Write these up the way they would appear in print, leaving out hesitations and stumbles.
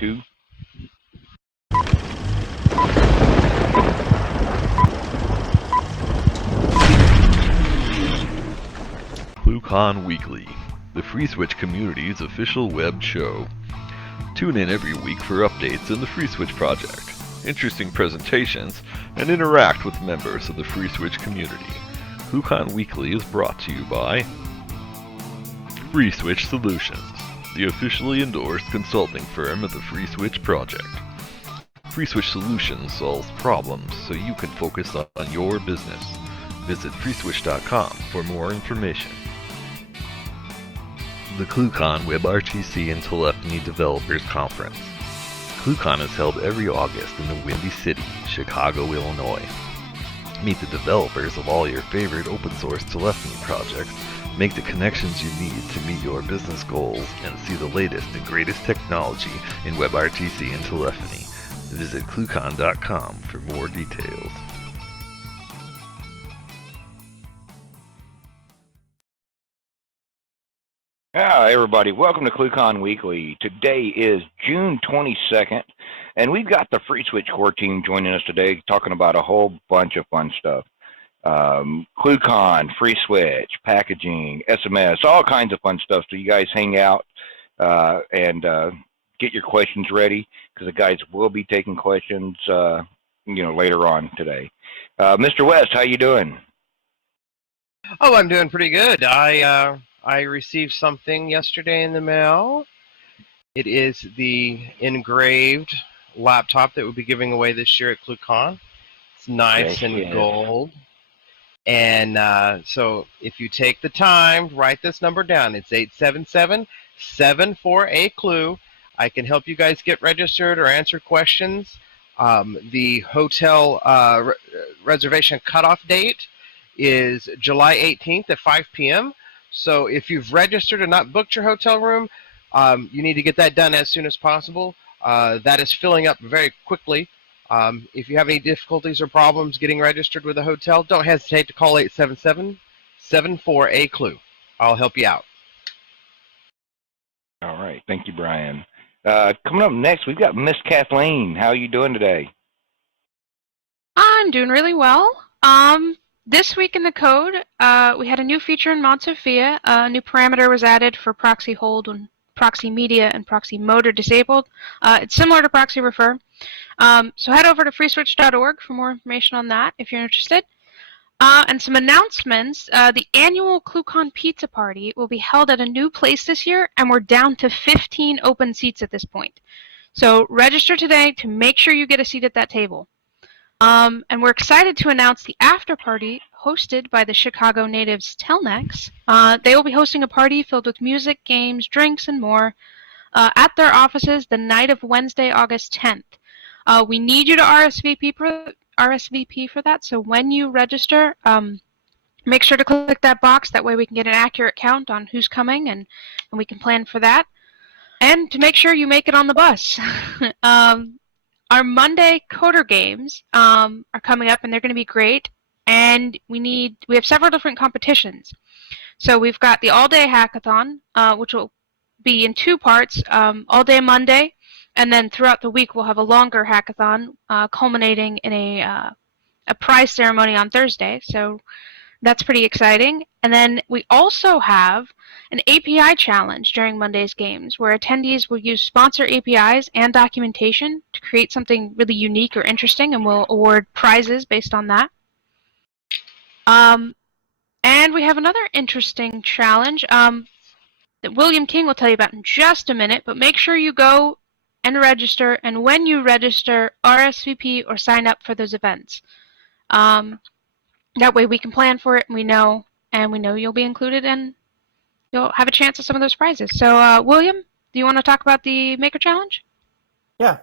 2. ClueCon Weekly, the FreeSWITCH community's official web show. Tune in every week for updates in the FreeSWITCH project, interesting presentations, and interact with members of the FreeSWITCH community. ClueCon Weekly is brought to you by FreeSWITCH Solutions, the officially endorsed consulting firm of the FreeSWITCH project. FreeSWITCH Solutions solves problems so you can focus on your business. Visit FreeSWITCH.com for more information. The ClueCon WebRTC and Telephony Developers Conference. ClueCon is held every August in the Windy City, Chicago, Illinois. Meet the developers of all your favorite open source telephony projects, make the connections you need to meet your business goals, and see the latest and greatest technology in WebRTC and telephony. Visit ClueCon.com for more details. Hi, everybody. Welcome to ClueCon Weekly. Today is June 22nd, and we've got the FreeSWITCH core team joining us today talking about a whole bunch of fun stuff. ClueCon, FreeSWITCH, packaging, SMS, all kinds of fun stuff. So you guys hang out and get your questions ready, because the guys will be taking questions later on today. Mr. West, how you doing? Oh, I'm doing pretty good. I received something yesterday in the mail. It is the engraved laptop that we'll be giving away this year at ClueCon. It's nice and gold. And so if you take the time, write this number down. It's 877-74A-CLUE. I can help you guys get registered or answer questions. The hotel reservation cutoff date is July 18th at 5 p.m. So if you've registered and not booked your hotel room, you need to get that done as soon as possible. That is filling up very quickly. If you have any difficulties or problems getting registered with a hotel, don't hesitate to call 877-74A-CLUE. I'll help you out. All right. Thank you, Brian. Coming up next, we've got Miss Kathleen. How are you doing today? I'm doing really well. This week in the code, we had a new feature in Mod Sophia. A new parameter was added for proxy hold when proxy media and proxy mode are disabled. It's similar to proxy refer. So head over to freeswitch.org for more information on that if you're interested. And some announcements. The annual ClueCon Pizza Party will be held at a new place this year, and we're down to 15 open seats at this point. So register today to make sure you get a seat at that table. And we're excited to announce the after party hosted by the Chicago natives Telnex. They will be hosting a party filled with music, games, drinks, and more at their offices the night of Wednesday, August 10th. We need you to RSVP for that, so when you register, make sure to click that box. That way we can get an accurate count on who's coming, and we can plan for that. And to make sure you make it on the bus. Our Monday Coder Games are coming up, and they're going to be great. And we have several different competitions. So we've got the all-day hackathon, which will be in 2 parts, all day Monday, and then throughout the week we'll have a longer hackathon, culminating in a prize ceremony on Thursday. So that's pretty exciting. And then we also have an API challenge during Monday's games, where attendees will use sponsor APIs and documentation to create something really unique or interesting, and we'll award prizes based on that. And we have another interesting challenge that William King will tell you about in just a minute, but make sure you go and register, and when you register, RSVP or sign up for those events. That way we can plan for it, and we know you'll be included, and you'll have a chance at some of those prizes. So, William, do you want to talk about the Maker Challenge? Yeah.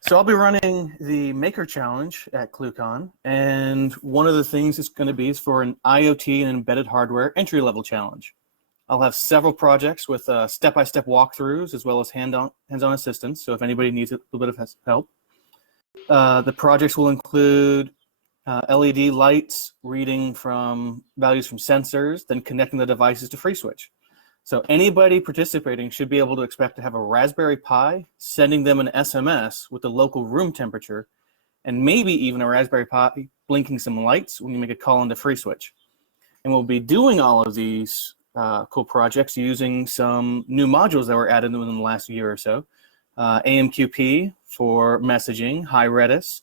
So I'll be running the Maker Challenge at ClueCon, and one of the things it's going to be is for an IoT and embedded hardware entry-level challenge. I'll have several projects with step-by-step walkthroughs as well as hands-on assistance, so if anybody needs a little bit of help. The projects will include LED lights reading from values from sensors, then connecting the devices to FreeSWITCH. So anybody participating should be able to expect to have a Raspberry Pi sending them an SMS with the local room temperature, and maybe even a Raspberry Pi blinking some lights when you make a call into FreeSWITCH. And we'll be doing all of these cool projects using some new modules that were added within the last year or so. AMQP for messaging, HiRedis,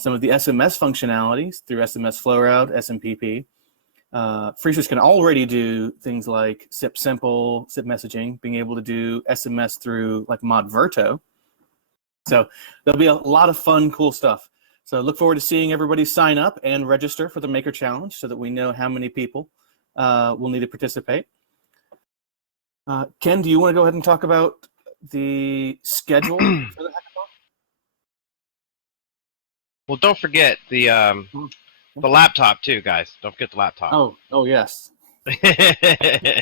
some of the SMS functionalities through SMS Flowroute, SMPP. FreeSWITCH can already do things like SIP Simple, SIP messaging, being able to do SMS through like Modverto. So there'll be a lot of fun, cool stuff. So look forward to seeing everybody sign up and register for the Maker Challenge so that we know how many people will need to participate. Ken, do you want to go ahead and talk about the schedule for the hackathon? Well, don't forget the laptop too, guys. Don't forget the laptop. Oh yes.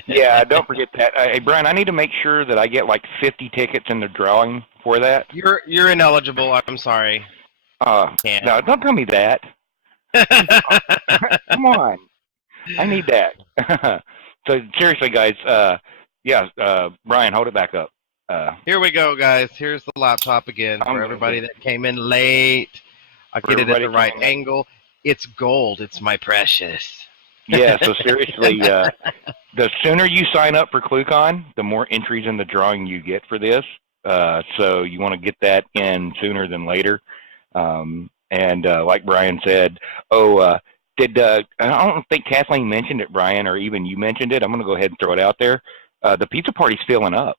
Yeah, don't forget that. Hey, Brian, I need to make sure that I get like 50 tickets in the drawing for that. You're ineligible. I'm sorry. No, don't tell me that. Come on. I need that. So seriously, guys, Brian, hold it back up. Here we go, guys. Here's the laptop again for everybody that came in late. I'll get it at the right angle. It's gold. It's my precious. Yeah, so seriously, the sooner you sign up for ClueCon, the more entries in the drawing you get for this. So you want to get that in sooner than later. And like Brian said, I don't think Kathleen mentioned it, Brian, or even you mentioned it. I'm going to go ahead and throw it out there. The pizza party's filling up.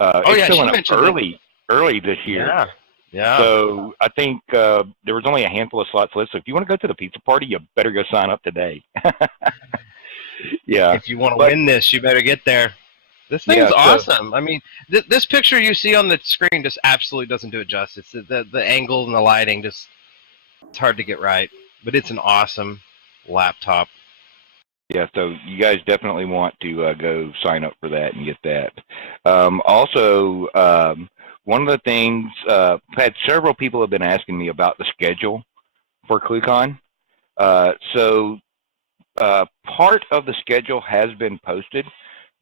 It's filling up early this year. Yeah. So I think there was only a handful of slots left. So if you want to go to the pizza party, you better go sign up today. Yeah. If you want to win this, you better get there. This thing's awesome. I mean, this picture you see on the screen just absolutely doesn't do it justice. The angle and the lighting just, it's hard to get right. But it's an awesome laptop. Yeah, so you guys definitely want to go sign up for that and get that. Also, one of the things, I've had several people have been asking me about the schedule for ClueCon. So part of the schedule has been posted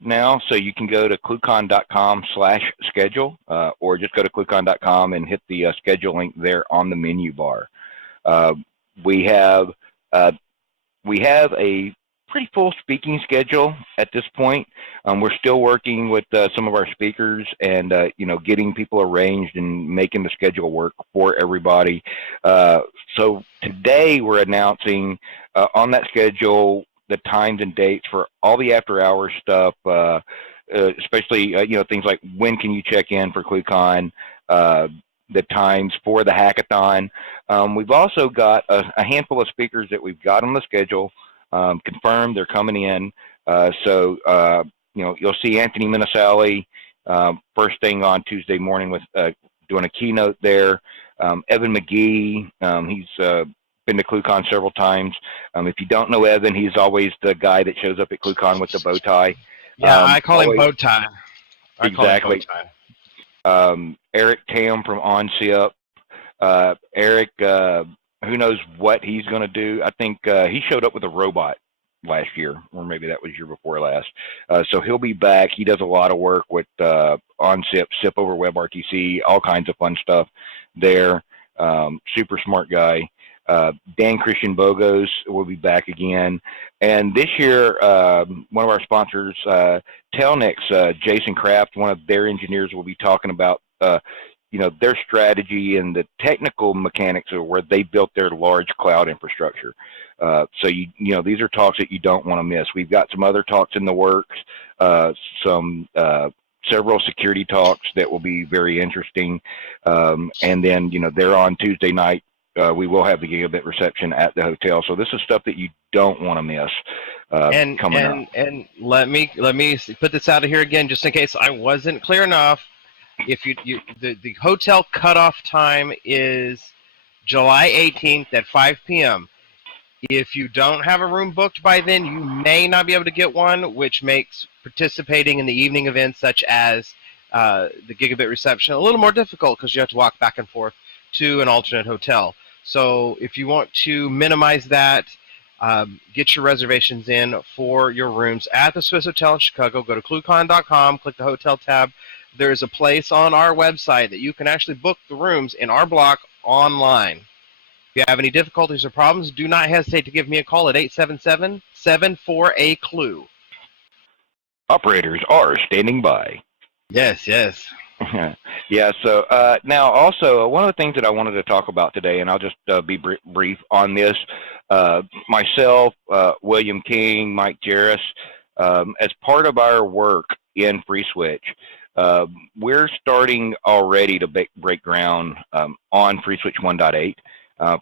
now, so you can go to cluecon.com/schedule, or just go to cluecon.com and hit the schedule link there on the menu bar. We have a pretty full speaking schedule at this point. We're still working with some of our speakers and getting people arranged and making the schedule work for everybody. So today we're announcing on that schedule the times and dates for all the after-hours stuff, especially things like when can you check in for ClueCon, the times for the hackathon. We've also got a handful of speakers that we've got on the schedule confirmed. They're coming in. So you'll see Anthony Minasali first thing on Tuesday morning with doing a keynote there. Evan McGee, he's been to ClueCon several times. If you don't know Evan, he's always the guy that shows up at ClueCon with the bow tie. Yeah, I call him bow tie. Exactly. Eric Tam from OnSIP. Eric, who knows what he's going to do. I think he showed up with a robot last year, or maybe that was year before last. So he'll be back. He does a lot of work with OnSIP, SIP over WebRTC, all kinds of fun stuff there. Super smart guy. Dan Christian Bogos will be back again. And this year, one of our sponsors, Telnix, Jason Kraft, one of their engineers, will be talking about their strategy and the technical mechanics of where they built their large cloud infrastructure. So these are talks that you don't want to miss. We've got some other talks in the works, several security talks that will be very interesting. And then they're on Tuesday night. We will have the gigabit reception at the hotel. So this is stuff that you don't want to miss coming up. And let me put this out of here again, just in case I wasn't clear enough. If the hotel cutoff time is July 18th at 5 p.m. If you don't have a room booked by then, you may not be able to get one, which makes participating in the evening events such as the gigabit reception a little more difficult because you have to walk back and forth to an alternate hotel. So if you want to minimize that, Get your reservations in for your rooms at the Swiss Hotel in Chicago. Go to ClueCon.com, click the hotel tab. There's a place on our website that you can actually book the rooms in our block online. If you have any difficulties or problems, do not hesitate to give me a call at 877-74-A-CLUE. Operators are standing by. Yes, yes. Yeah, so now also one of the things that I wanted to talk about today, and I'll just be brief on this, myself, William King, Mike Jarris, as part of our work in FreeSWITCH, we're starting already to break ground on FreeSWITCH 1.8.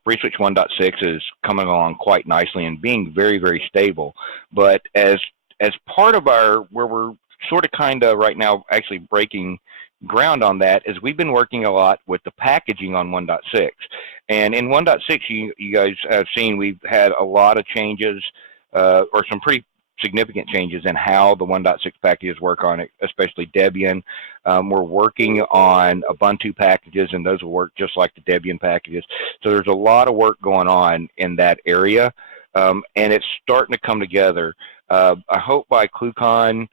FreeSWITCH 1.6 is coming along quite nicely and being very, very stable. But as part of our, where we're sort of kind of right now actually breaking ground on that, is we've been working a lot with the packaging on 1.6. And in 1.6, you guys have seen we've had a lot of changes, or some pretty significant changes in how the 1.6 packages work on it, especially Debian. We're working on Ubuntu packages, and those will work just like the Debian packages. So there's a lot of work going on in that area, and it's starting to come together. I hope by ClueCon,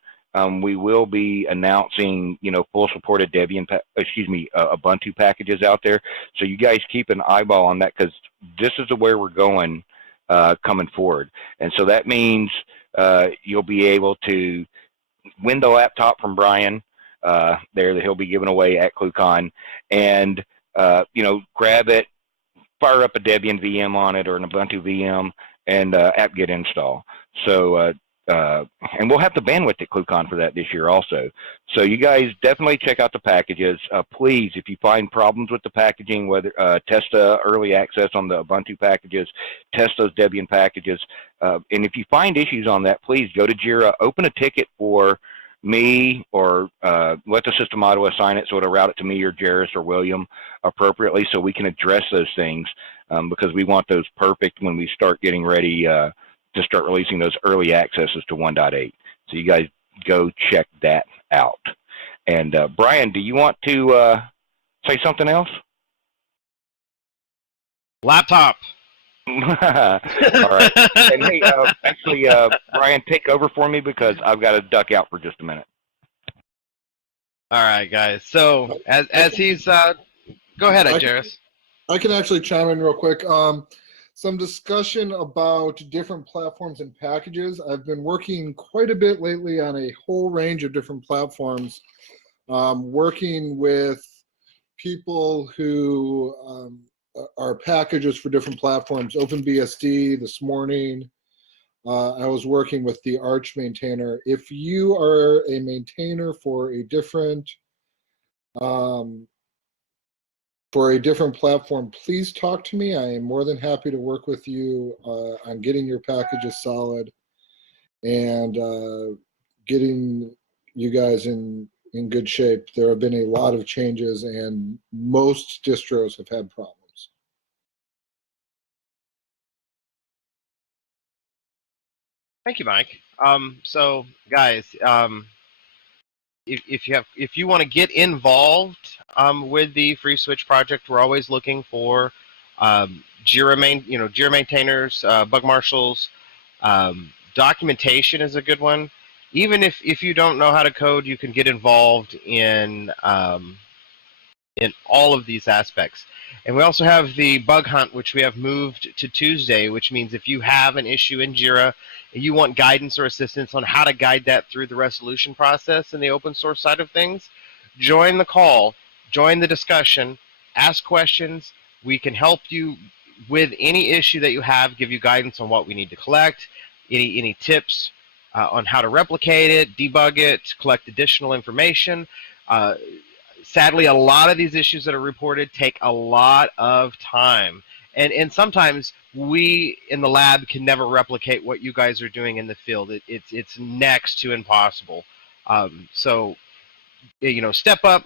we will be announcing, full supported Debian, Ubuntu packages out there. So you guys keep an eyeball on that, because this is the way we're going coming forward. And so that means you'll be able to win the laptop from Brian there that he'll be giving away at ClueCon, and grab it, fire up a Debian VM on it or an Ubuntu VM, and apt-get install. So and we'll have the bandwidth at ClueCon for that this year also. So you guys definitely check out the packages. Please, if you find problems with the packaging, whether test early access on the Ubuntu packages, test those Debian packages, and if you find issues on that, please go to Jira, open a ticket for me, or let the system auto assign it so it'll route it to me or Jarris or William appropriately, so we can address those things, because we want those perfect when we start getting ready to start releasing those early accesses to 1.8. So you guys go check that out. And Brian, do you want to say something else? Laptop. All right. And hey, actually, Brian, take over for me, because I've got to duck out for just a minute. All right, guys. So as he's go ahead, Jarris. I can actually chime in real quick. Some discussion about different platforms and packages. I've been working quite a bit lately on a whole range of different platforms, working with people who are packages for different platforms. OpenBSD this morning. I was working with the Arch maintainer. If you are a maintainer for a different platform, please talk to me. I am more than happy to work with you on getting your packages solid and getting you guys in good shape. There have been a lot of changes, and most distros have had problems. Thank you, Mike. So guys, if you want to get involved with the FreeSWITCH project, we're always looking for Jira maintainers, bug marshals. Documentation is a good one. Even if you don't know how to code, you can get involved in all of these aspects. And we also have the bug hunt, which we have moved to Tuesday, which means if you have an issue in Jira and you want guidance or assistance on how to guide that through the resolution process in the open source side of things, join the call, join the discussion, ask questions. We can help you with any issue that you have, give you guidance on what we need to collect, any tips on how to replicate it, debug it, collect additional information. Sadly, a lot of these issues that are reported take a lot of time. And sometimes we in the lab can never replicate what you guys are doing in the field. It's next to impossible. So, step up,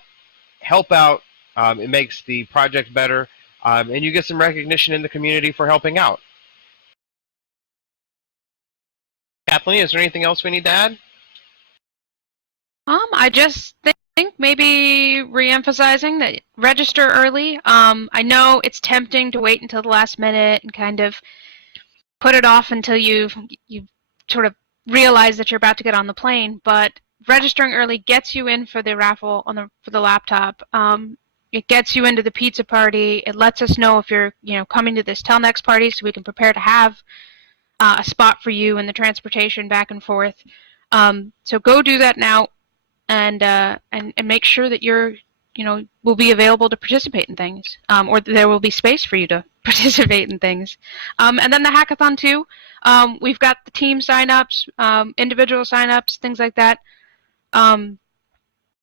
help out. It makes the project better. And you get some recognition in the community for helping out. Kathleen, is there anything else we need to add? I just think maybe re-emphasizing that register early. I know it's tempting to wait until the last minute and kind of put it off until you sort of realize that you're about to get on the plane. But registering early gets you in for the raffle for the laptop. It gets you into the pizza party. It lets us know if you're coming to this Telnex party, so we can prepare to have a spot for you and the transportation back and forth. So go do that now, and make sure that will be available to participate in things, or there will be space for you to participate in things. And then the hackathon too. We've got the team signups, individual signups, things like that.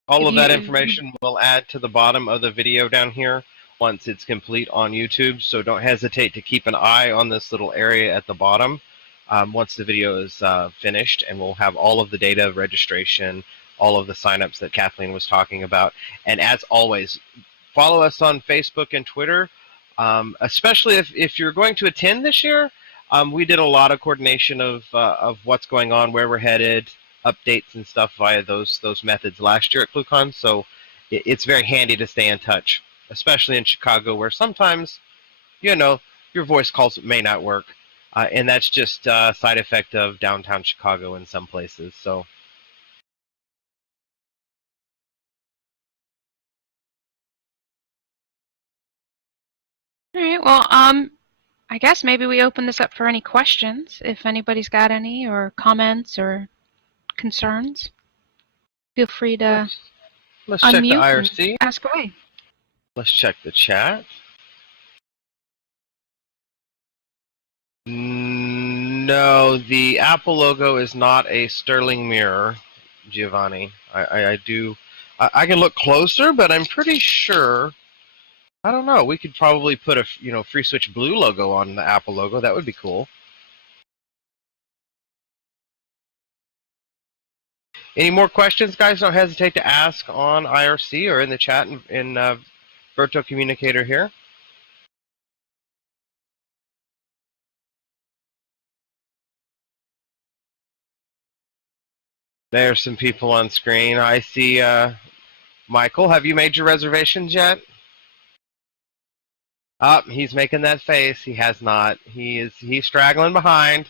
All of that information we'll add to the bottom of the video down here once it's complete on YouTube, so don't hesitate to keep an eye on this little area at the bottom once the video is finished, and we'll have all of the data of registration, all of the signups that Kathleen was talking about. And as always, follow us on Facebook and Twitter, especially if you're going to attend this year. We did a lot of coordination of what's going on, where we're headed, updates and stuff via those methods last year at ClueCon, so it's very handy to stay in touch, especially in Chicago, where sometimes, your voice calls may not work, and that's just a side effect of downtown Chicago in some places. So. All right. Well, I guess maybe we open this up for any questions, if anybody's got any, or comments or concerns. Feel free to Let's check the IRC. And ask away. Let's check the chat. No, the Apple logo is not a sterling mirror, Giovanni. I can look closer, but I'm pretty sure. I don't know. We could probably put a FreeSWITCH blue logo on the Apple logo. That would be cool. Any more questions, guys? Don't hesitate to ask on IRC or in the chat in Virtual Communicator here. There's some people on screen. I see Michael. Have you made your reservations yet? He's making that face. He has not. He's straggling behind.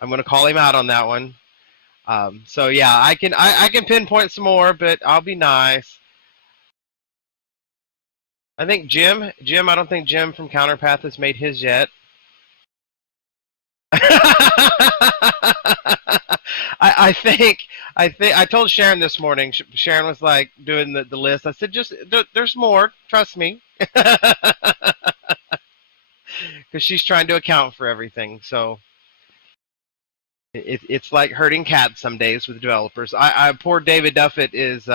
I'm going to call him out on that one. So yeah, I can pinpoint some more, but I'll be nice. I think Jim. I don't think Jim from Counterpath has made his yet. I told Sharon this morning. Sharon was like doing the list. I said, there's more. Trust me. Because she's trying to account for everything. So it's like herding cats some days with developers. Poor David Duffett is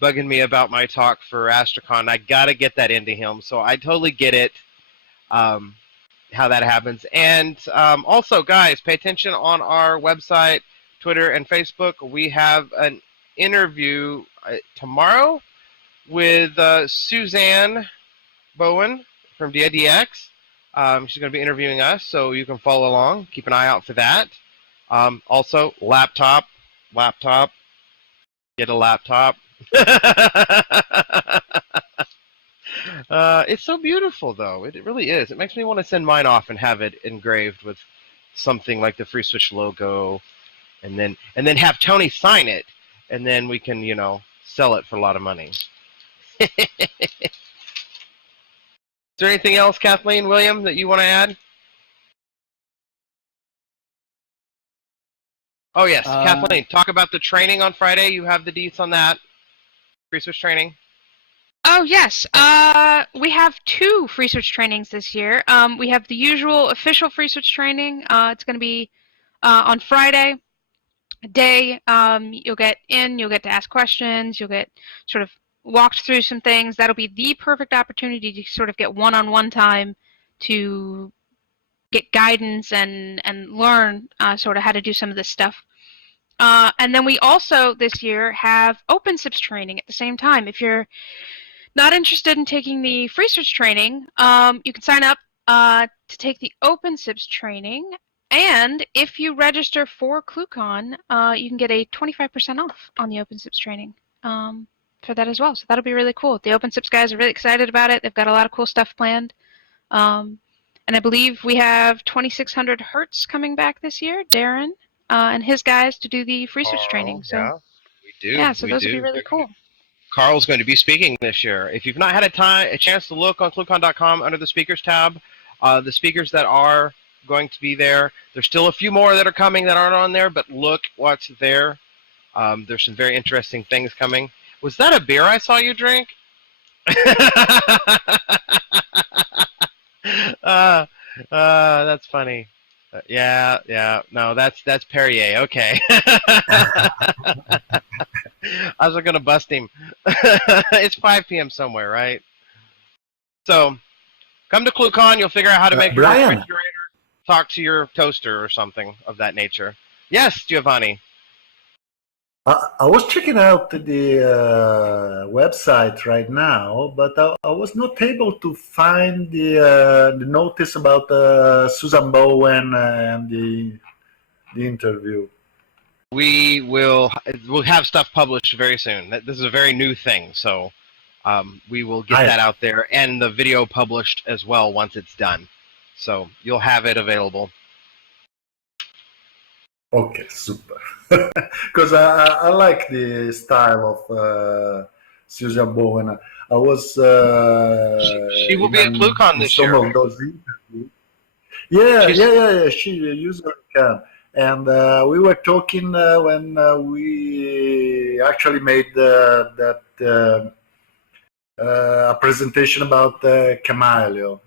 bugging me about my talk for Astrocon. I got to get that into him. So I totally get it, how that happens. And also, guys, pay attention on our website, Twitter, and Facebook. We have an interview tomorrow with Suzanne Bowen from DIDX. She's going to be interviewing us, so you can follow along. Keep an eye out for that. Also, laptop. Get a laptop. It's so beautiful, though. It really is. It makes me want to send mine off and have it engraved with something like the FreeSWITCH logo, and then have Tony sign it, and then we can, sell it for a lot of money. Is there anything else, Kathleen, William, that you want to add? Oh, yes. Kathleen, talk about the training on Friday. You have the deets on that. FreeSWITCH training. Oh, yes. We have 2 FreeSWITCH trainings this year. We have the usual official FreeSWITCH training. It's going to be on Friday day. You'll get to ask questions. You'll get sort of walked through some things. That'll be the perfect opportunity to sort of get one-on-one time to get guidance and learn sort of how to do some of this stuff. And then we also this year have OpenSIPs training at the same time. If you're not interested in taking the FreeSWITCH training, you can sign up to take the OpenSIPs training. And if you register for ClueCon, you can get a 25% off on the OpenSIPs training for that as well. So that'll be really cool. The OpenSIPs guys are really excited about it. They've got a lot of cool stuff planned. And I believe we have 2600 Hertz coming back this year, Darren, and his guys to do the FreeSWITCH training. So Yeah, we do. yeah, so We those will be do. really cool. Carl's going to be speaking this year. If you've not had a chance to look on ClueCon.com under the speakers tab, the speakers that are going to be there, there's still a few more that are coming that aren't on there, but look what's there. There's some very interesting things coming. Was that a beer I saw you drink? That's funny. Yeah. No, that's Perrier. Okay. I was gonna bust him. It's 5 p.m. somewhere, right? So, come to ClueCon. You'll figure out how to make your Brian, refrigerator talk to your toaster or something of that nature. Yes, Giovanni. I was checking out the website right now, but I was not able to find the notice about Susan Bowen and the interview. We'll have stuff published very soon. This is a very new thing, so we will get that out there and the video published as well once it's done. So you'll have it available. Okay, super. Because I like the style of Susan Bowen. I was she will be at ClueCon this some year. of those interviews. Yeah. She usually can. And we were talking when we actually made that a presentation about Camaleo.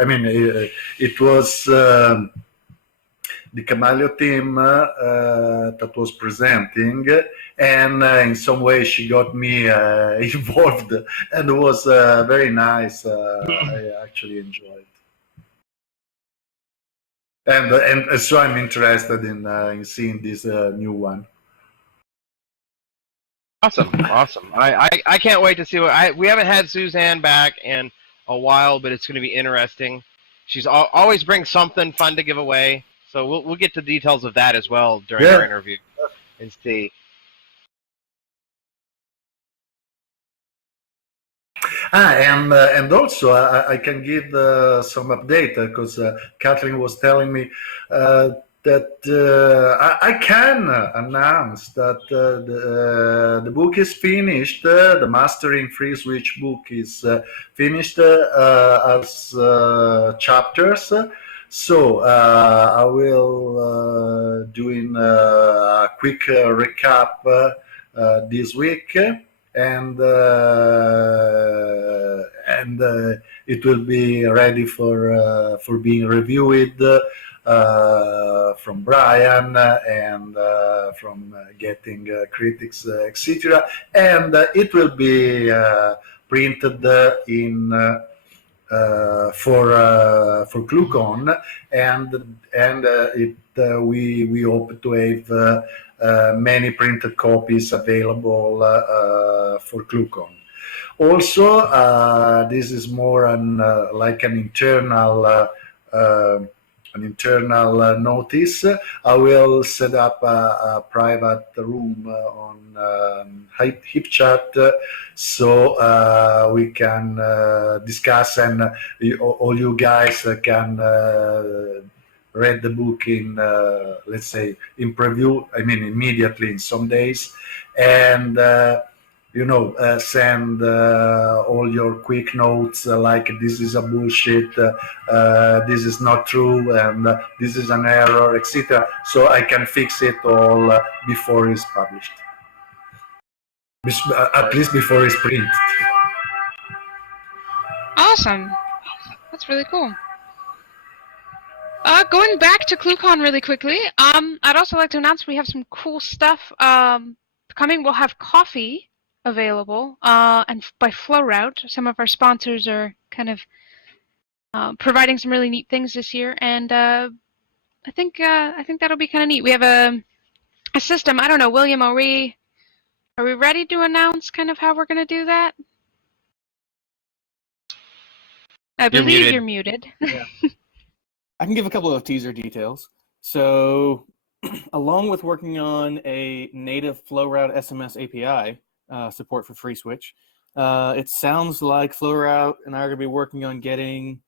I mean, it was the Camaleo team that was presenting, and in some way she got me involved, and it was very nice. I actually enjoyed. And so I'm interested in seeing this new one. Awesome. I can't wait to see what we haven't had Suzanne back in a while, but it's going to be interesting. She's always brings something fun to give away, so we'll get to details of that as well during our interview and see. And also I can give some update because Kathleen was telling me that I can announce that the book is finished. The Mastering FreeSWITCH book is finished as chapters. So I will doing a quick recap this week. And it will be ready for being reviewed from Brian and from getting critics, etc. And it will be printed in for ClueCon, and we hope to have many printed copies available for ClueCon. Also, this is more like an internal notice. I will set up a private room on HipChat so we can discuss, and all you guys can read the book in, let's say, in preview, I mean immediately in some days, and send all your quick notes like this is a bullshit, this is not true, and this is an error, etc. So I can fix it all before it's published, at least before it's printed. Awesome. That's really cool. Going back to ClueCon really quickly, I'd also like to announce we have some cool stuff coming. We'll have coffee available, and by FlowRoute. Some of our sponsors are kind of providing some really neat things this year, and I think that'll be kind of neat. We have a system. I don't know, William, are we ready to announce kind of how we're going to do that? I believe you're muted. Yeah. I can give a couple of teaser details. So, along with working on a native FlowRoute SMS API support for FreeSWITCH, it sounds like FlowRoute and I are going to be working on getting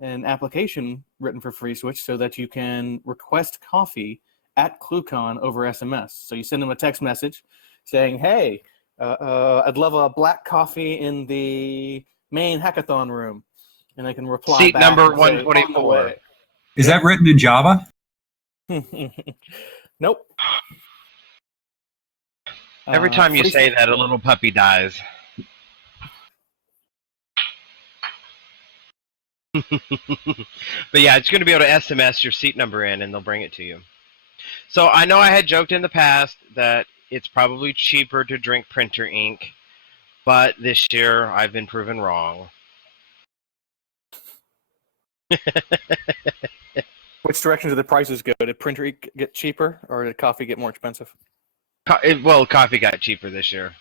an application written for FreeSWITCH so that you can request coffee at ClueCon over SMS. So you send them a text message saying, hey, I'd love a black coffee in the main hackathon room. And they can reply Seat back number and say, on the 124. way. Is that written in Java? Nope. Every time you say FreeSWITCH- that, a little puppy dies. But yeah, it's going to be able to SMS your seat number in, and they'll bring it to you. So I know I had joked in the past that it's probably cheaper to drink printer ink, but this year I've been proven wrong. Which direction do the prices go? Did printer ink get cheaper, or did coffee get more expensive? Well, coffee got cheaper this year.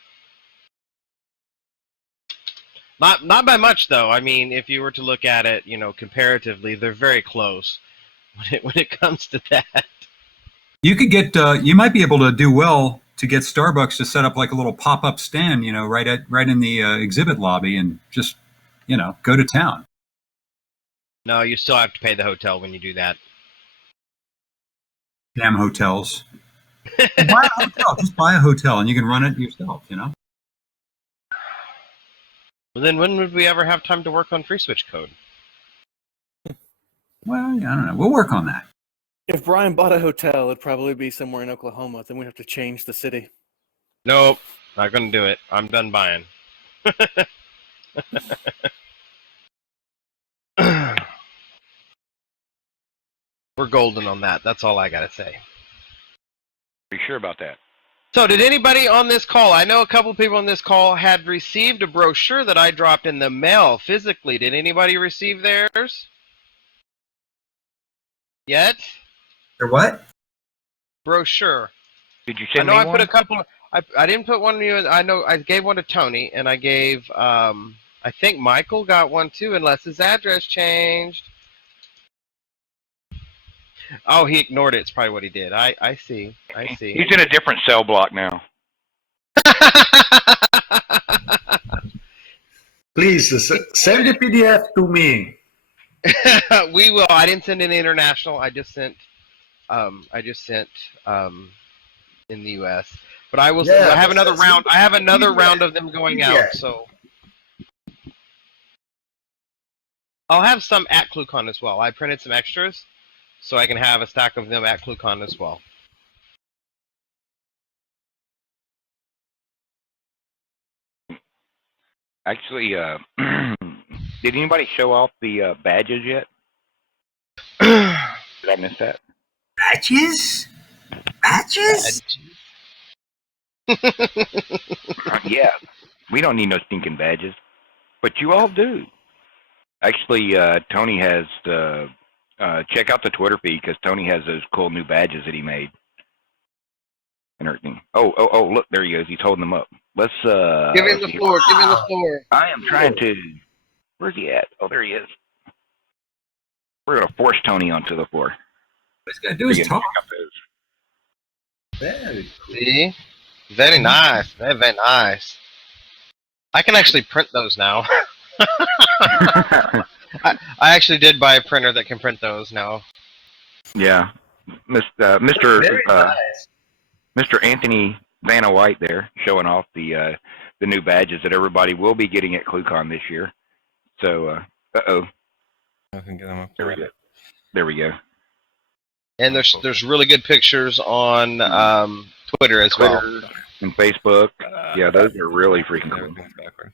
Not by much, though. I mean, if you were to look at it, comparatively, they're very close when it comes to that. You could get. You might be able to do well to get Starbucks to set up like a little pop-up stand, right in the exhibit lobby, and just, go to town. No, you still have to pay the hotel when you do that. Damn hotels. Buy a hotel. Just buy a hotel, and you can run it yourself. Well, then when would we ever have time to work on FreeSWITCH code? Well, I don't know. We'll work on that. If Brian bought a hotel, it'd probably be somewhere in Oklahoma. Then we'd have to change the city. Nope, not going to do it. I'm done buying. We're golden on that. That's all I got to say. Are you sure about that? So did anybody on this call, I know a couple people on this call had received a brochure that I dropped in the mail physically. Did anybody receive theirs? Yet? Or what? Brochure. Did you I send know me I one? put a couple. I didn't put one in you. I know I gave one to Tony, and I gave. I think Michael got one too, unless his address changed. Oh, he ignored it. It's probably what he did. I see. I see. He's in a different cell block now. Please send the PDF to me. We will. I didn't send an international. I just sent. In the U.S. But I will. Yeah, I have another that's- round. I have another Yeah. round of them going Yeah. out. So I'll have some at ClueCon as well. I printed some extras, so I can have a stack of them at ClueCon as well. Actually, did anybody show off the badges yet? Did I miss that? Badges? Badges? Yeah, we don't need no stinking badges, but you all do. Actually, Tony has check out the Twitter feed because Tony has those cool new badges that he made and everything. Oh! Look, there he goes. He's holding them up. Let's Give him the floor. Give him the floor. I am trying to. Where's he at? Oh, there he is. We're gonna force Tony onto the floor. What he's got to do is Check talk. out those. Very cool. See, very nice. Very, very nice. I can actually print those now. I actually did buy a printer that can print those now. Yeah, Very Mr. nice. Mr. Anthony Vanna White there showing off the new badges that everybody will be getting at ClueCon this year. So, I can get them up there we there. go. There we go. And there's really good pictures on Twitter as well. Twitter and Facebook. Yeah, those are really freaking cool. Everything's backwards.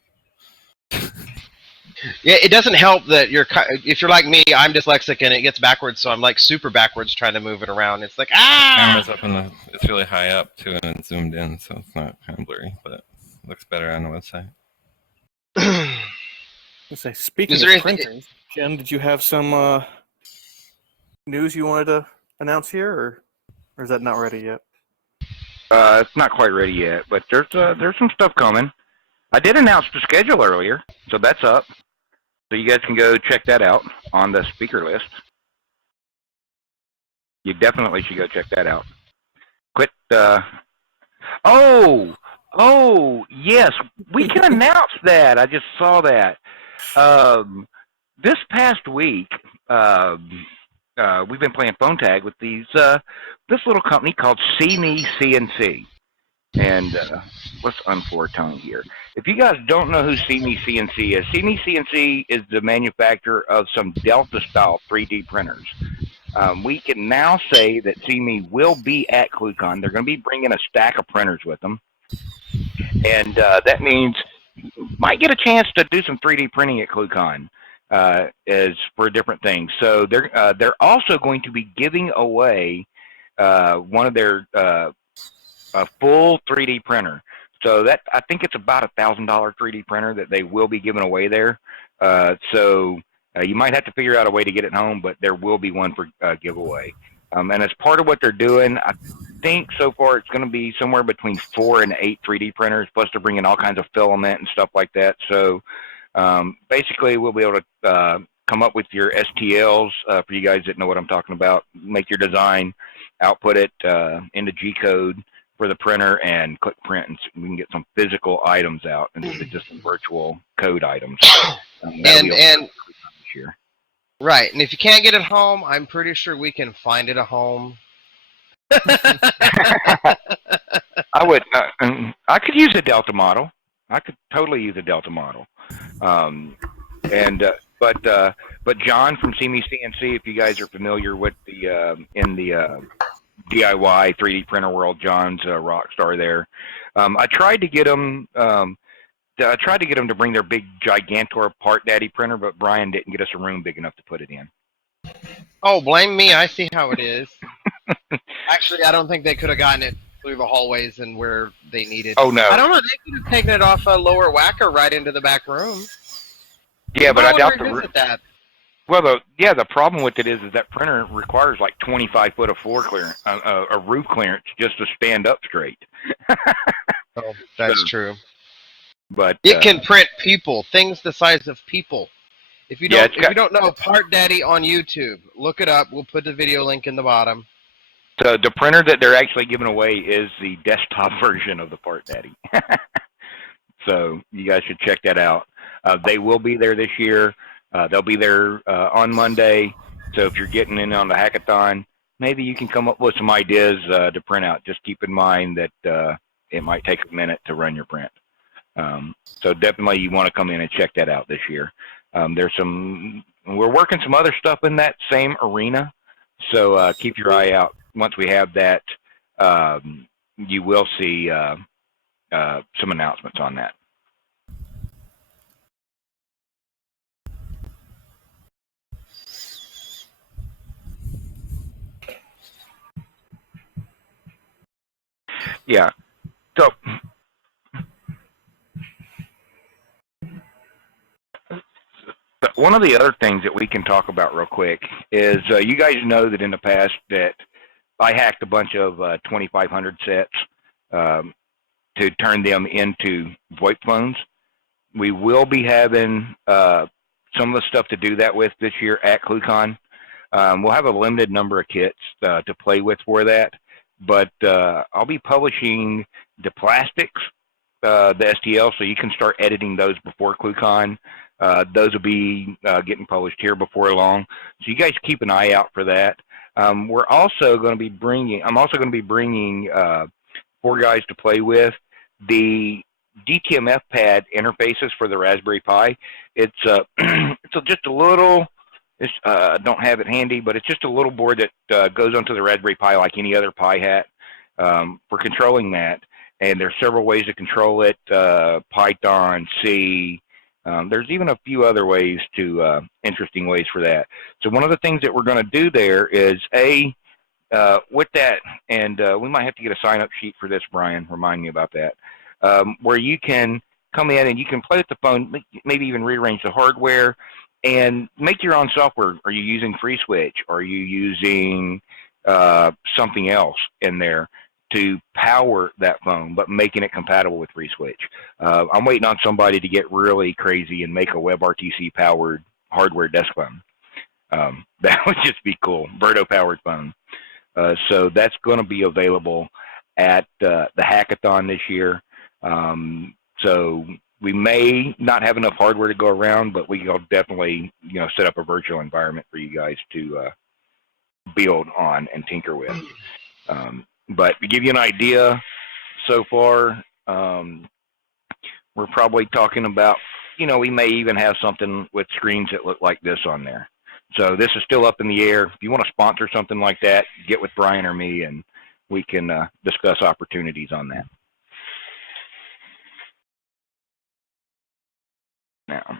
Yeah, it doesn't help that if you're like me, I'm dyslexic and it gets backwards, so I'm like super backwards trying to move it around. It's like Camera's up it's really high up too, and it's zoomed in, so it's not kind of blurry, but it looks better on the website. Speaking Is there of anything- printers, Jen, did you have some news you wanted to announce here, or is that not ready yet? It's not quite ready yet, but there's some stuff coming. I did announce the schedule earlier, so that's up. So you guys can go check that out on the speaker list. You definitely should go check that out. Quit. Oh, yes, we can announce that. I just saw that. this past week, we've been playing phone tag with this little company called See Me CNC. And let's unforward tongue here. If you guys don't know who See Me CNC is, See Me CNC is the manufacturer of some Delta style 3D printers. We can now say that See Me will be at ClueCon. They're going to be bringing a stack of printers with them, and that means you might get a chance to do some 3D printing at ClueCon as for different things. So they're also going to be giving away one of their a full 3D printer. So that I think it's about $1,000 3D printer that they will be giving away there. So you might have to figure out a way to get it home, but there will be one for giveaway. And as part of what they're doing, I think so far it's going to be somewhere between 4 and 8 3D printers, plus they're bringing all kinds of filament and stuff like that. So basically we'll be able to come up with your STLs for you guys that know what I'm talking about, make your design, output it into G-code for the printer, and click print, and we can get some physical items out instead of just some virtual code items. And this year. Right, and if you can't get it home, I'm pretty sure we can find it a home. I would. I could use a Delta model. I could totally use a Delta model. But John from See Me CNC, if you guys are familiar with the in the DIY 3D printer world, John's a rock star there. I tried to get him. I tried to get them to bring their big Gigantor Part Daddy printer, but Brian didn't get us a room big enough to put it in. Oh, blame me. I see how it is. Actually, I don't think they could have gotten it through the hallways and where they needed. Oh, no. I don't know. They could have taken it off a lower whacker right into the back room. Yeah, but I doubt that. Well, the problem with it is that printer requires like 25 foot of floor clearance, a roof clearance just to stand up straight. Oh, that's true. But it can print people, things the size of people. If you don't, if you don't know Part Daddy on YouTube, look it up. We'll put the video link in the bottom. So the printer that they're actually giving away is the desktop version of the Part Daddy. So you guys should check that out. They will be there this year. They'll be there on Monday. So if you're getting in on the hackathon, maybe you can come up with some ideas to print out. Just keep in mind that it might take a minute to run your print. So definitely you want to come in and check that out this year. We're working some other stuff in that same arena. So keep your eye out. Once we have that, you will see some announcements on that. Yeah. So one of the other things that we can talk about real quick is you guys know that in the past that I hacked a bunch of 2500 sets to turn them into VoIP phones. We will be having some of the stuff to do that with this year at ClueCon. We'll have a limited number of kits to play with for that, but I'll be publishing the plastics, the STL, so you can start editing those before ClueCon. Those will be getting published here before long, so you guys keep an eye out for that. We're also going to be bringing. I'm also going to be bringing for guys to play with the DTMF pad interfaces for the Raspberry Pi. It's it's just a little. I don't have it handy, but it's just a little board that goes onto the Raspberry Pi like any other Pi hat for controlling that. And there's several ways to control it: Python, C. There's even a few other ways to interesting ways for that. So one of the things that we're going to do there is with that, and we might have to get a sign-up sheet for this, Brian. Remind me about that. Where you can come in and you can play with the phone, maybe even rearrange the hardware and make your own software. Are you using FreeSWITCH? Are you using something else in there to power that phone, but making it compatible with FreeSWITCH? I'm waiting on somebody to get really crazy and make a WebRTC-powered hardware desk phone. That would just be cool, Berto-powered phone. So that's going to be available at the Hackathon this year. So we may not have enough hardware to go around, but we'll definitely, set up a virtual environment for you guys to build on and tinker with. But to give you an idea, so far, we're probably talking about, we may even have something with screens that look like this on there. So this is still up in the air. If you want to sponsor something like that, get with Brian or me, and we can discuss opportunities on that. Now,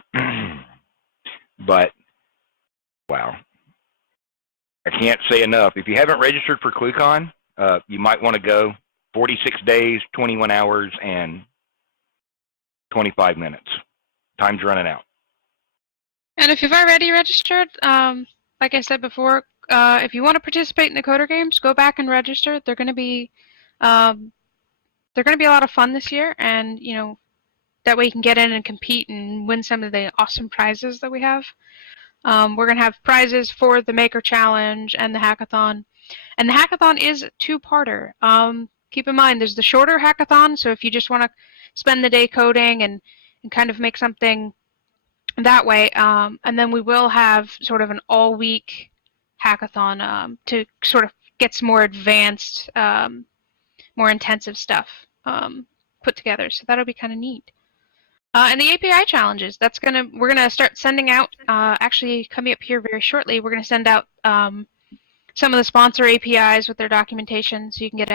but, wow. I can't say enough. If you haven't registered for ClueCon, you might want to go. 46 days, 21 hours, and 25 minutes. Time's running out. And if you've already registered, like I said before, if you want to participate in the Coder Games, go back and register. They're going to be a lot of fun this year, and that way you can get in and compete and win some of the awesome prizes that we have. We're going to have prizes for the Maker Challenge and the Hackathon. And the Hackathon is a two-parter. Keep in mind, there's the shorter Hackathon, so if you just want to spend the day coding and kind of make something that way, and then we will have sort of an all-week Hackathon to sort of get some more advanced, more intensive stuff put together. So that'll be kind of neat. And the API challenges, we're gonna start sending out, actually coming up here very shortly, we're gonna send out some of the sponsor APIs with their documentation, so you can get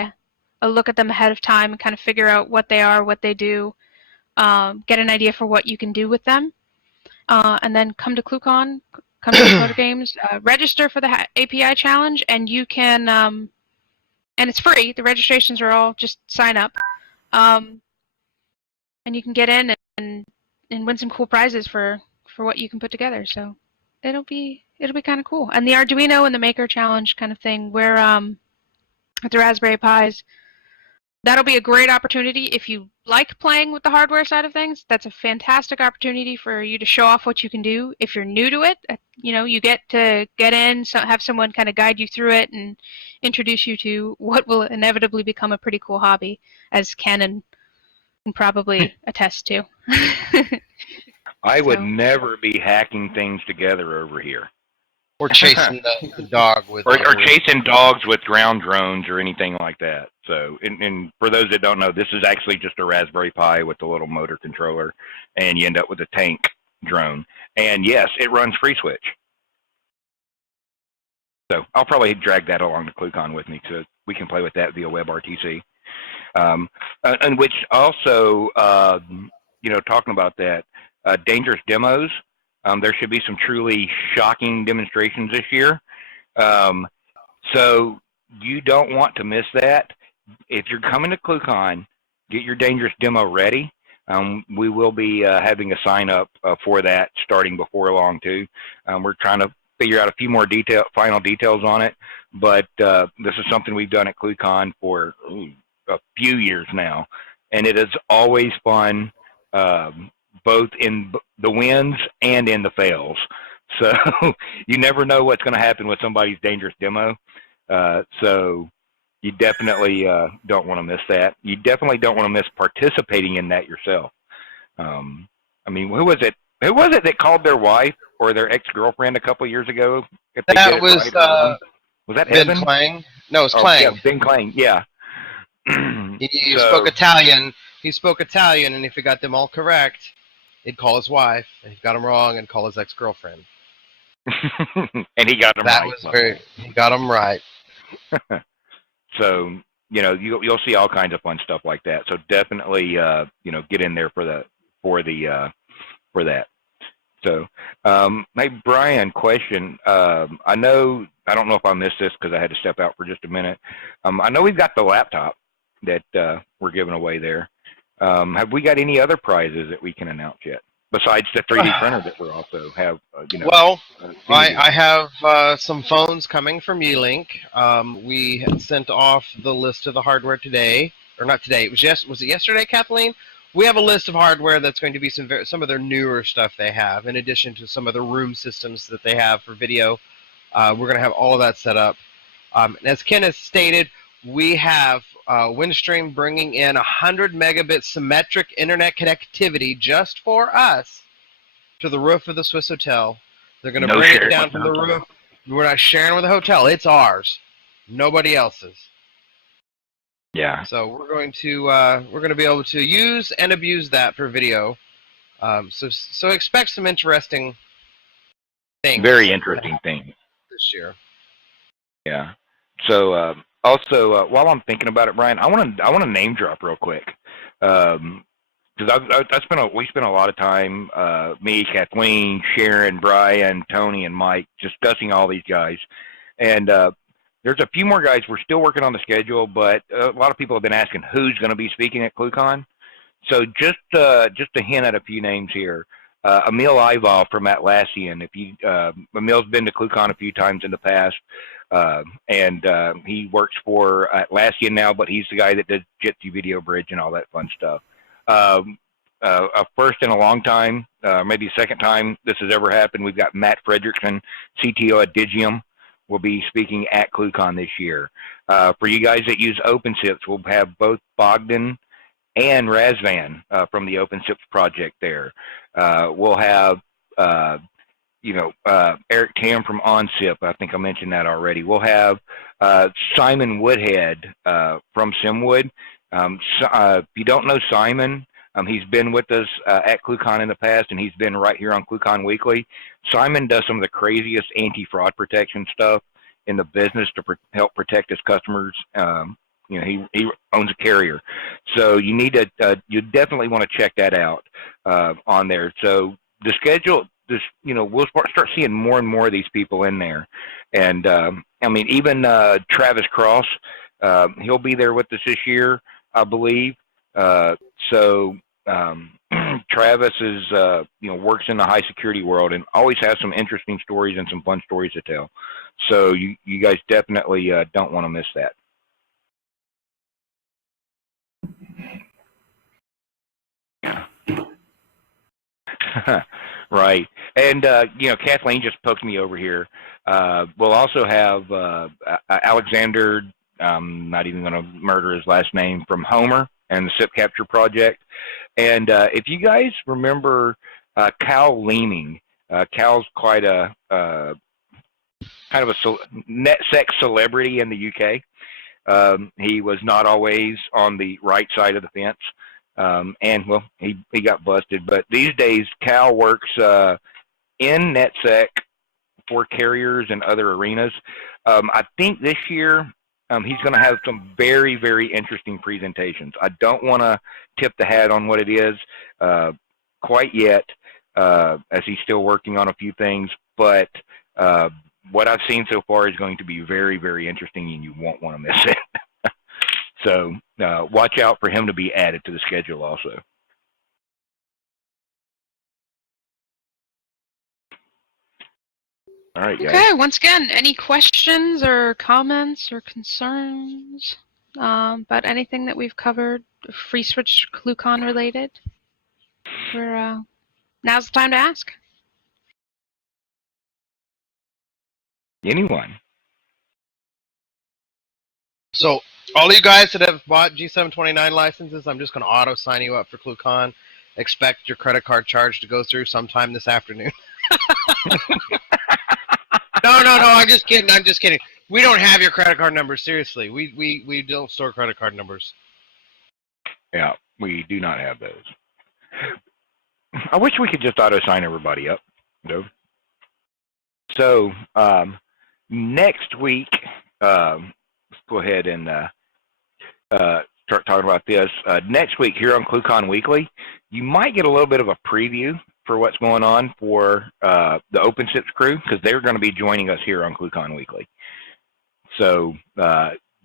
a look at them ahead of time and kind of figure out what they are, what they do, get an idea for what you can do with them, and then come to ClueCon, come to the Coder Games, register for the API challenge, and you can, and it's free. The registrations are all just sign up, and you can get in and win some cool prizes for what you can put together. So it'll be kind of cool. And the Arduino and the Maker Challenge kind of thing, where with the Raspberry Pis, that'll be a great opportunity if you like playing with the hardware side of things. That's a fantastic opportunity for you to show off what you can do. If you're new to it, you get to get in, so have someone kind of guide you through it and introduce you to what will inevitably become a pretty cool hobby, as Ken can probably attest to. I would never be hacking things together over here. Or chasing the dog with... or chasing dogs with ground drones or anything like that. So, and for those that don't know, this is actually just a Raspberry Pi with a little motor controller, and you end up with a tank drone. And yes, it runs FreeSWITch. So I'll probably drag that along to ClueCon with me so we can play with that via WebRTC. And which also, talking about that, dangerous demos, there should be some truly shocking demonstrations this year. So you don't want to miss that. If you're coming to ClueCon, get your dangerous demo ready. We will be having a sign up for that starting before long too. We're trying to figure out a few more final details on it, but this is something we've done at ClueCon for a few years now, and it is always fun, both in the wins and in the fails. So you never know what's going to happen with somebody's dangerous demo. So you definitely don't want to miss that. You definitely don't want to miss participating in that yourself. I mean, who was it that called their wife or their ex-girlfriend a couple of years ago? If they that was that Ben Evan? Klang? No, it's Klang. Yeah, Ben Klang, yeah. He spoke Italian. He spoke Italian, and if he got them all correct, he'd call his wife. And if he got them wrong, and call his ex-girlfriend. And he got them right. He got them right. So, you'll see all kinds of fun stuff like that. So definitely, get in there for that. So, hey, Brian, question. I don't know if I missed this because I had to step out for just a minute. I know we've got the laptop that we're giving away there. Have we got any other prizes that we can announce yet, besides the 3D printer that we also have? Well, I have some phones coming from Yeelink. We had sent off the list of the hardware today, or not today. Was it yesterday, Kathleen? We have a list of hardware that's going to be some of their newer stuff they have, in addition to some of the room systems that they have for video. We're going to have all of that set up. And as Ken has stated, we have Windstream bringing in 100 megabit symmetric internet connectivity just for us to the roof of the Swiss Hotel. They're going to bring it down from the roof. We're not sharing with the hotel. It's ours. Nobody else's. Yeah. So we're going to be able to use and abuse that for video. So expect some interesting things. Very interesting things this year. Yeah. So also, while I'm thinking about it, Brian, I want to name drop real quick, because we spent a lot of time, me, Kathleen, Sharon, Brian, Tony, and Mike, discussing all these guys, and there's a few more guys. We're still working on the schedule, but a lot of people have been asking who's going to be speaking at ClueCon. So just to hint at a few names here. Emil Ival from Atlassian. Emil's been to ClueCon a few times in the past, and he works for Atlassian now, but he's the guy that does Jitsi Video Bridge and all that fun stuff. A first in a long time, maybe the second time this has ever happened, we've got Matt Fredrickson, CTO at Digium, will be speaking at ClueCon this year. For you guys that use OpenShips, we'll have both Bogdan and Razvan from the OpenShips project there. We'll have, Eric Tam from OnSip. I think I mentioned that already. We'll have Simon Woodhead from Simwood. If you don't know Simon, he's been with us at ClueCon in the past, and he's been right here on ClueCon Weekly. Simon does some of the craziest anti-fraud protection stuff in the business to help protect his customers. He owns a carrier, so you need to you definitely want to check that out on there. So the schedule, we'll start seeing more and more of these people in there, and even Travis Cross, he'll be there with us this year, I believe. So Travis is works in the high security world and always has some interesting stories and some fun stories to tell. So you guys definitely don't want to miss that. Right. And, Kathleen just poked me over here. We'll also have Alexander, not even going to murder his last name, from Homer and the SIP Capture Project. And if you guys remember Cal Leeming, Cal's quite a kind of a NetSec celebrity in the UK. He was not always on the right side of the fence. He got busted. But these days, Cal works in NetSec for carriers and other arenas. I think this year he's going to have some very, very interesting presentations. I don't want to tip the hat on what it is quite yet, as he's still working on a few things. But what I've seen so far is going to be very, very interesting, and you won't want to miss it. So watch out for him to be added to the schedule also. All right, guys. Okay, once again, any questions or comments or concerns about anything that we've covered, FreeSWITCH ClueCon related? Now's the time to ask. Anyone? So all you guys that have bought G729 licenses, I'm just going to auto sign you up for ClueCon. Expect your credit card charge to go through sometime this afternoon. No, I'm just kidding. We don't have your credit card numbers, seriously. We don't store credit card numbers. Yeah, we do not have those. I wish we could just auto sign everybody up, though. So next week, let's go ahead and start talking about this. Next week here on ClueCon Weekly, you might get a little bit of a preview for what's going on for the OpenShips crew, because they're going to be joining us here on ClueCon Weekly. So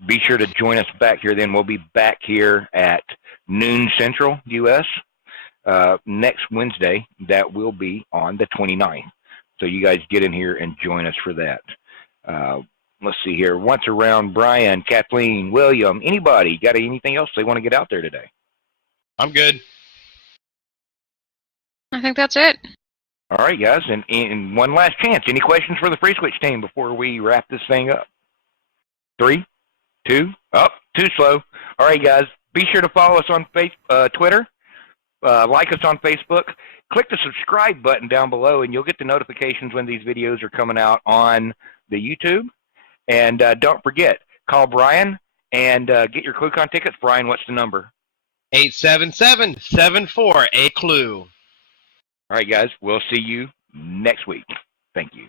be sure to join us back here. Then we'll be back here at noon Central U.S. Next Wednesday. That will be on the 29th. So you guys get in here and join us for that. Let's see here. Once around, Brian, Kathleen, William, anybody got anything else they want to get out there today? I'm good. I think that's it. All right, guys, and one last chance. Any questions for the FreeSWITCH team before we wrap this thing up? 3, 2, up. Too slow. All right, guys. Be sure to follow us on Twitter. Like us on Facebook. Click the subscribe button down below, and you'll get the notifications when these videos are coming out on the YouTube. And don't forget, call Brian and get your ClueCon tickets. Brian, what's the number? 877-74-A-CLUE. All right, guys. We'll see you next week. Thank you.